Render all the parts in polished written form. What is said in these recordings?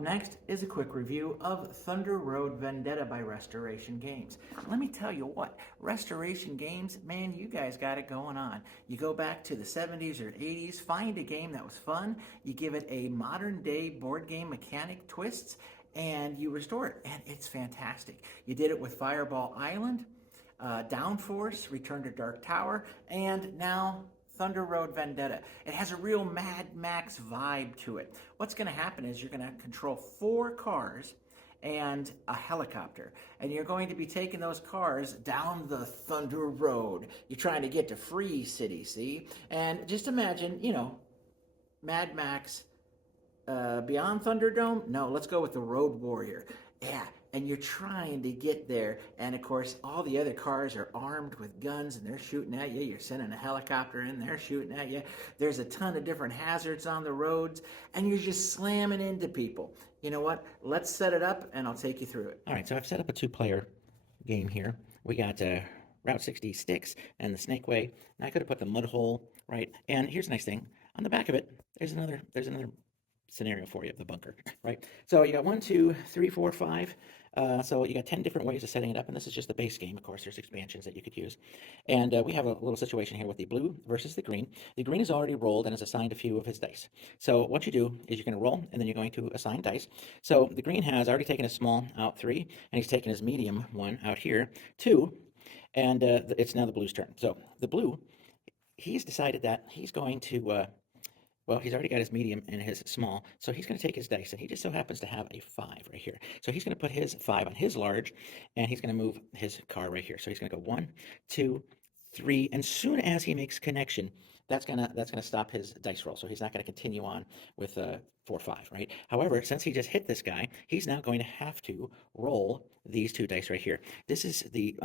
Up next is a quick review of Thunder Road Vendetta by Restoration Games. Let me tell you what, Restoration Games, man, you guys got it going on. You go back to the 70s or 80s, find a game that was fun, you give it a modern day board game mechanic twists, and you restore it, and it's fantastic. You did it with Fireball Island, Downforce, Return to Dark Tower, and now Thunder Road Vendetta. It has a real Mad Max vibe to it. What's going to happen is you're going to control 4 cars and a helicopter, and you're going to be taking those cars down the Thunder Road. You're trying to get to Free City, see? And just imagine, Mad Max Beyond Thunderdome? No, let's go with the Road Warrior. Yeah, and you're trying to get there, and of course, all the other cars are armed with guns and they're shooting at you. You're sending a helicopter in, they're shooting at you. There's a ton of different hazards on the roads, and you're just slamming into people. You know what? Let's set it up, and I'll take you through it. All right, so I've set up a 2-player game here. We got Route 60 sticks and the Snake Way. Now I could have put the mud hole, right? And here's a nice thing. On the back of it, there's another scenario for you of the bunker, right? So you got 1, 2, 3, 4, 5. So you got 10 different ways of setting it up, and this is just the base game. Of course, there's expansions that you could use. And we have a little situation here with the blue versus the green. The green is already rolled and has assigned a few of his dice. So what you do is you're going to roll, and then you're going to assign dice. So the green has already taken a small out 3, and he's taken his medium 1 out here 2, and it's now the blue's turn. So the blue, he's decided that he's going to well, he's already got his medium and his small, so he's going to take his dice, and he just so happens to have a 5 right here. So he's going to put his 5 on his large, and he's going to move his car right here. So he's going to go 1, 2, 3, and soon as he makes connection, that's gonna stop his dice roll. So he's not going to continue on with 4, 5, right? However, since he just hit this guy, he's now going to have to roll these 2 dice right here. This is the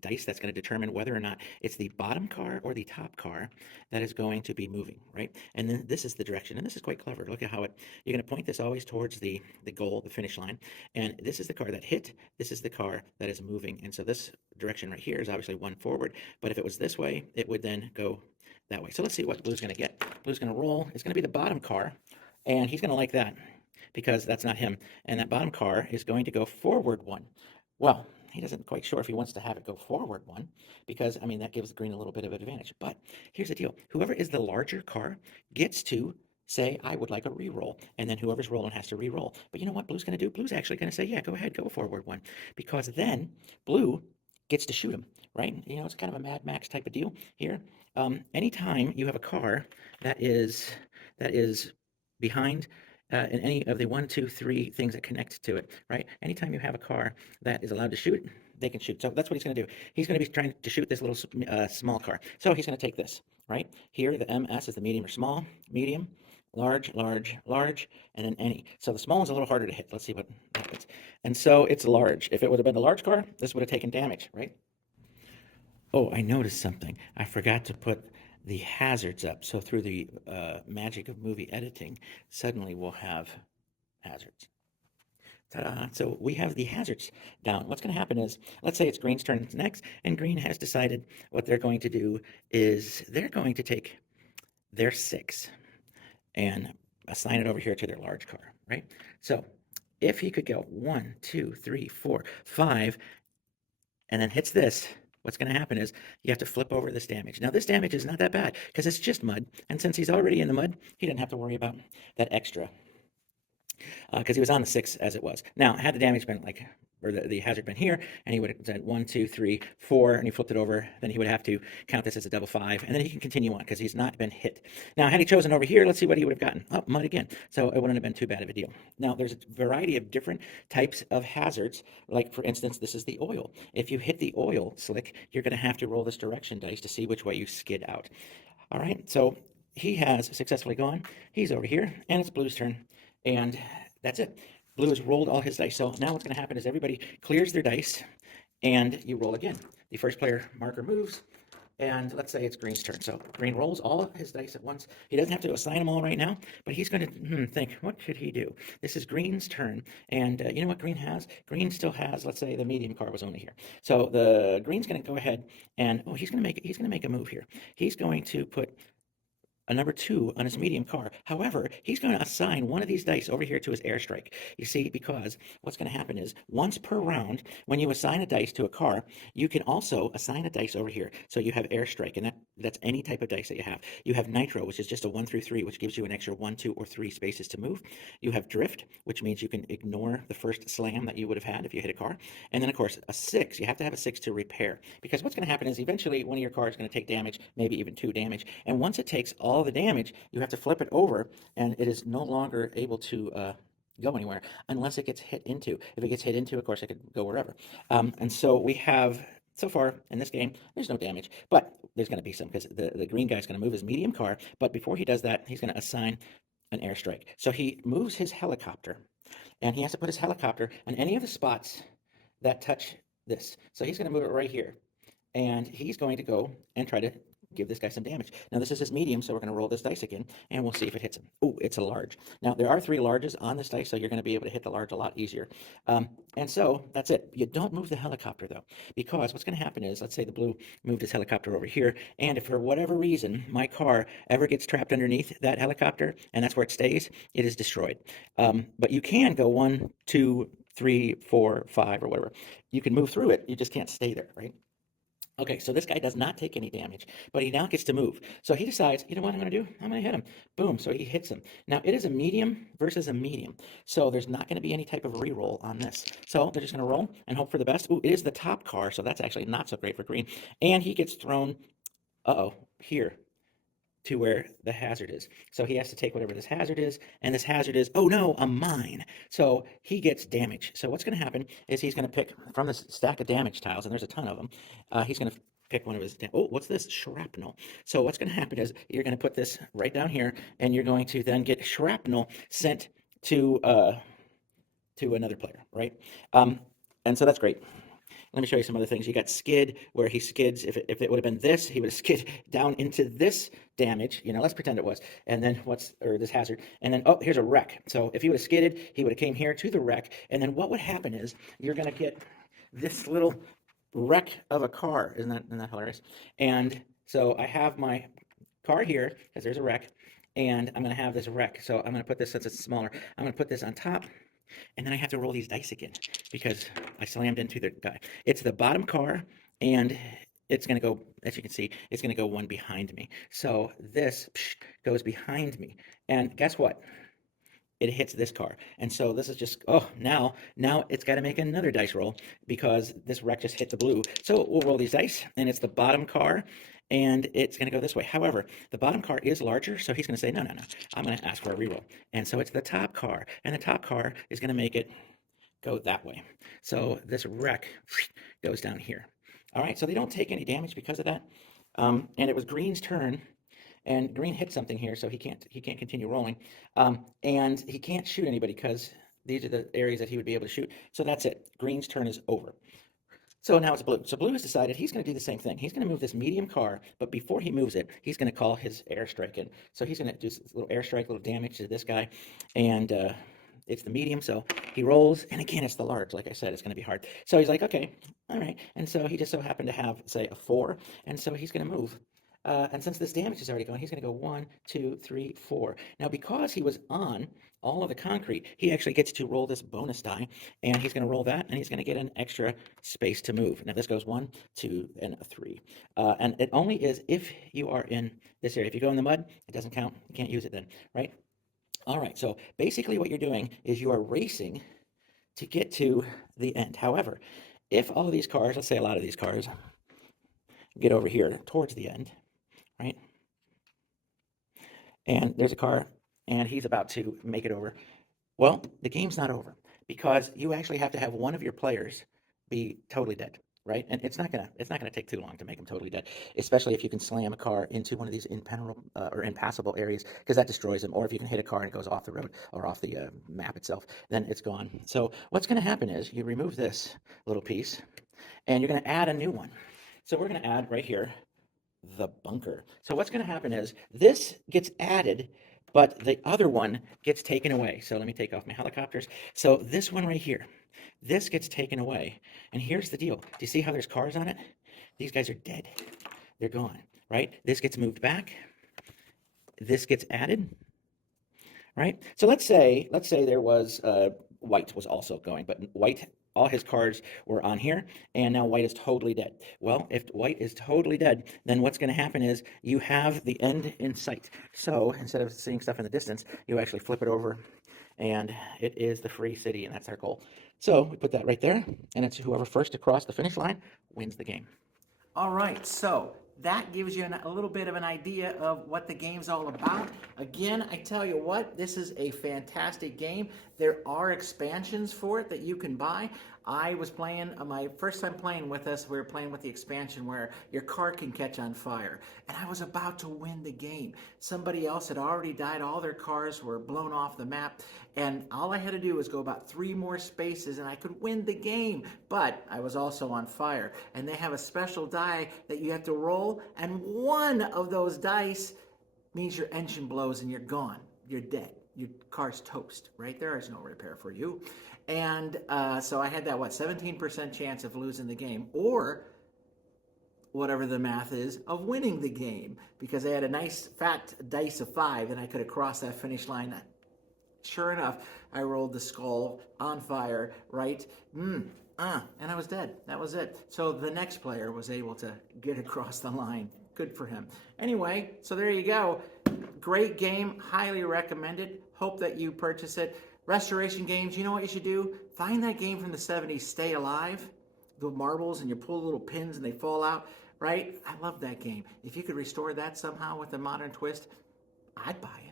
dice that's going to determine whether or not it's the bottom car or the top car that is going to be moving, right? And then this is the direction, and this is quite clever. Look at how you're going to point this always towards the goal, the finish line, and this is the car that hit, this is the car that is moving, and so this direction right here is obviously 1 forward, but if it was this way, it would then go that way. So let's see what Blue's going to get. Blue's going to roll. It's going to be the bottom car, and he's going to like that because that's not him, and that bottom car is going to go forward 1. Well, he doesn't quite sure if he wants to have it go forward 1 because, I mean, that gives the green a little bit of an advantage. But here's the deal. Whoever is the larger car gets to say, I would like a re-roll, and then whoever's rolling has to re-roll. But you know what Blue's going to do? Blue's actually going to say, yeah, go ahead, go forward 1, because then Blue gets to shoot him, right? You know, it's kind of a Mad Max type of deal here. Anytime you have a car that is behind in any of the 1, 2, 3 things that connect to it, right? Anytime you have a car that is allowed to shoot, they can shoot. So that's what he's going to do. He's going to be trying to shoot this little small car. So he's going to take this, right? Here, the MS is the medium or small, medium, large, large, large, and then any. So the small one's a little harder to hit. Let's see what happens. And so it's large. If it would have been a large car, this would have taken damage, right? Oh, I noticed something. I forgot to put the hazards up. So through the magic of movie editing, suddenly we'll have hazards. Ta-da. So we have the hazards down. What's going to happen is, let's say it's Green's turn next, and Green has decided what they're going to do is they're going to take their 6 and assign it over here to their large car, right? So if he could go 1, 2, 3, 4, 5, and then hits this, what's going to happen is you have to flip over this damage. Now, this damage is not that bad because it's just mud. And since he's already in the mud, he didn't have to worry about that extra because he was on the 6 as it was. Now, had the damage been like, or the hazard been here, and he would have said 1, 2, 3, 4, and he flipped it over, then he would have to count this as a double 5, and then he can continue on because he's not been hit. Now, had he chosen over here, let's see what he would have gotten. Oh, mud again. So it wouldn't have been too bad of a deal. Now, there's a variety of different types of hazards. Like, for instance, this is the oil. If you hit the oil slick, you're going to have to roll this direction dice to see which way you skid out. All right, so he has successfully gone. He's over here, and it's Blue's turn, and that's it. Blue has rolled all his dice. So now what's going to happen is everybody clears their dice, and you roll again. The first player marker moves, and let's say it's Green's turn. So Green rolls all of his dice at once. He doesn't have to assign them all right now, but he's going to think, what should he do? This is Green's turn, and you know what Green has? Green still has, let's say the medium car was only here. So the Green's going to go ahead and, oh, he's going to make a move here. He's going to put a number 2 on his medium car. However, he's going to assign one of these dice over here to his airstrike. You see, because what's going to happen is once per round, when you assign a dice to a car, you can also assign a dice over here. So you have airstrike, and that's any type of dice that you have. You have nitro, which is just a 1 through 3, which gives you an extra 1, 2, or 3 spaces to move. You have drift, which means you can ignore the first slam that you would have had if you hit a car. And then, of course, a 6. You have to have a 6 to repair, because what's going to happen is eventually one of your cars is going to take damage, maybe even 2 damage. And once it takes all the damage, you have to flip it over, and it is no longer able to go anywhere unless it gets hit into. If it gets hit into, of course, it could go wherever. And so we have, so far in this game, there's no damage, but there's going to be some, because the green guy's going to move his medium car, but before he does that, he's going to assign an airstrike. So he moves his helicopter, and he has to put his helicopter on any of the spots that touch this. So he's going to move it right here, and he's going to go and try to give this guy some damage. Now, this is his medium, so we're going to roll this dice again, and we'll see if it hits him. Oh, it's a large. Now, there are 3 larges on this dice, so you're going to be able to hit the large a lot easier. And so that's it. You don't move the helicopter, though, because what's going to happen is, let's say the blue moved his helicopter over here, and if for whatever reason my car ever gets trapped underneath that helicopter, and that's where it stays, it is destroyed. But you can go 1, 2, 3, 4, 5, or whatever. You can move through it. You just can't stay there, right? Okay, so this guy does not take any damage, but he now gets to move. So he decides, you know what I'm going to do? I'm going to hit him. Boom, so he hits him. Now, it is a medium versus a medium, so there's not going to be any type of re-roll on this. So they're just going to roll and hope for the best. Ooh, it is the top car, so that's actually not so great for green. And he gets thrown, here to where the hazard is. So he has to take whatever this hazard is, and this hazard is, oh no, a mine. So he gets damage. So what's going to happen is he's going to pick from this stack of damage tiles, and there's a ton of them. He's going to pick one of his, oh, what's this? Shrapnel. So what's going to happen is you're going to put this right down here, and you're going to then get shrapnel sent to another player, right? And so that's great. Let me show you some other things. You got skid, where he skids. If it would have been this, he would have skid down into this damage. Let's pretend it was. And then or this hazard. And then, oh, here's a wreck. So if he would have skidded, he would have came here to the wreck. And then what would happen is you're going to get this little wreck of a car. Isn't that hilarious? And so I have my car here, because there's a wreck. And I'm going to have this wreck. So I'm going to put this, since it's smaller, I'm going to put this on top. And then I have to roll these dice again because I slammed into the guy. It's the bottom car, and it's going to go, as you can see, it's going to go one behind me. So this goes behind me. And guess what? It hits this car. And so this is just, now it's got to make another dice roll because this wreck just hit the blue. So we'll roll these dice, and it's the bottom car, and it's going to go this way. However, the bottom car is larger, so he's going to say, no, I'm going to ask for a reroll. And so it's the top car, and the top car is going to make it go that way. So this wreck goes down here. All right, so they don't take any damage because of that. And it was green's turn, and green hit something here, so he can't continue rolling. And he can't shoot anybody because these are the areas that he would be able to shoot. So that's it. Green's turn is over. So now it's blue. So blue has decided he's going to do the same thing. He's going to move this medium car, but before he moves it, he's going to call his airstrike in. So he's going to do a little airstrike, a little damage to this guy, and it's the medium, so he rolls, and again, it's the large. Like I said, it's going to be hard. So he's like, okay, all right. And so he just so happened to have, say, a 4, and so he's going to move. And since this damage is already going, he's going to go 1, 2, 3, 4. Now, because he was on all of the concrete, he actually gets to roll this bonus die, and he's going to roll that, and he's going to get an extra space to move. Now, this goes 1, 2, and a 3. And it only is if you are in this area. If you go in the mud, it doesn't count. You can't use it then, right? All right, so basically what you're doing is you are racing to get to the end. However, if all of these cars, let's say a lot of these cars, get over here towards the end, right? And there's a car, and he's about to make it over. Well, the game's not over because you actually have to have one of your players be totally dead, right? And it's not gonna take too long to make him totally dead, especially if you can slam a car into one of these impenetrable or impassable areas, because that destroys him. Or if you can hit a car and it goes off the road or off the map itself, then it's gone. So what's going to happen is you remove this little piece, and you're going to add a new one. So we're going to add right here the bunker. So what's going to happen is this gets added, but the other one gets taken away. So let me take off my helicopters. So this one right here, this gets taken away. And here's the deal. Do you see how there's cars on it? These guys are dead. They're gone, right? This gets moved back. this gets added, right? So let's say there was white was also going, but white, all his cards were on here, and now white is totally dead. Well, if white is totally dead, then what's going to happen is you have the end in sight. So instead of seeing stuff in the distance, you actually flip it over, and it is the free city, and that's our goal. So we put that right there, and it's whoever first to cross the finish line wins the game. All right, so that gives you a little bit of an idea of what the game's all about. Again, I tell you what, this is a fantastic game. There are expansions for it that you can buy. I was playing, my first time playing with us, we were playing with the expansion where your car can catch on fire. And I was about to win the game. Somebody else had already died, all their cars were blown off the map. And all I had to do was go about 3 more spaces and I could win the game. But I was also on fire. And they have a special die that you have to roll. And one of those dice means your engine blows and you're gone. You're dead. Your car's toast, right? There is no repair for you. And so I had that, 17% chance of losing the game, or whatever the math is, of winning the game, because I had a nice fat dice of 5 and I could have crossed that finish line. Sure enough, I rolled the skull on fire, right? And I was dead. That was it. So the next player was able to get across the line. Good for him. Anyway, so there you go. Great game. Highly recommended. Hope that you purchase it. Restoration games, you know what you should do? Find that game from the 70s, Stay Alive. The marbles, and you pull the little pins and they fall out, right? I love that game. If you could restore that somehow with a modern twist, I'd buy it.